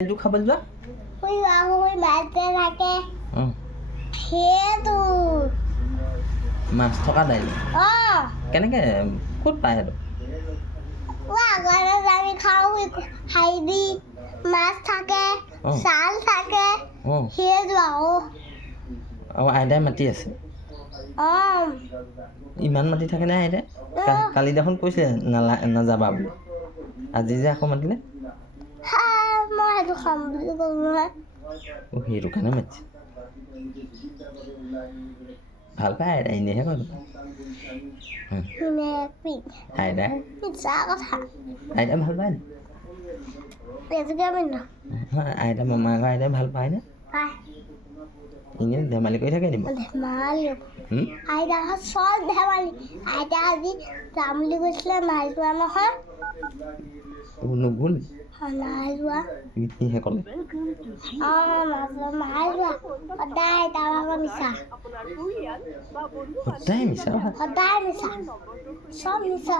এইটো খাবলৈ যোৱা মাছ থকা দাইল কেনেকৈ ক'ত পায় সেইটো মাছ থাকে অঁ চাল থাকে অঁ সেইটো আৰু আইতাই মাতি আছে ইমান মাতি থাকেনে আইতাই কালি দেখোন কৈছে নাযাবা বুলি আজি যে আকৌ মাতিলে মই সেইটো খাম বুলি ক'লো নহয় সেইটো কাৰণে মাতিছে ভাল পায় আইতাই এনেইহে কয় আইতাই পিজ্জা কথা আইতাই ভাল পায় আইতা মামাৰ ঘৰ আইতাই ভাল পায়নে এনেই ধেমালি কৰি থাকে দিব আইতা চব ধেমালি আইতা আজি যাম বুলি কৈছিলে নাই যোৱা নহয় নগ'ল নাই যোৱা কিহে ক'লে নাই যোৱা সদায় আইতা ভাগৰ মিছা সদায় মিছা সদায় মিছা চব মিছা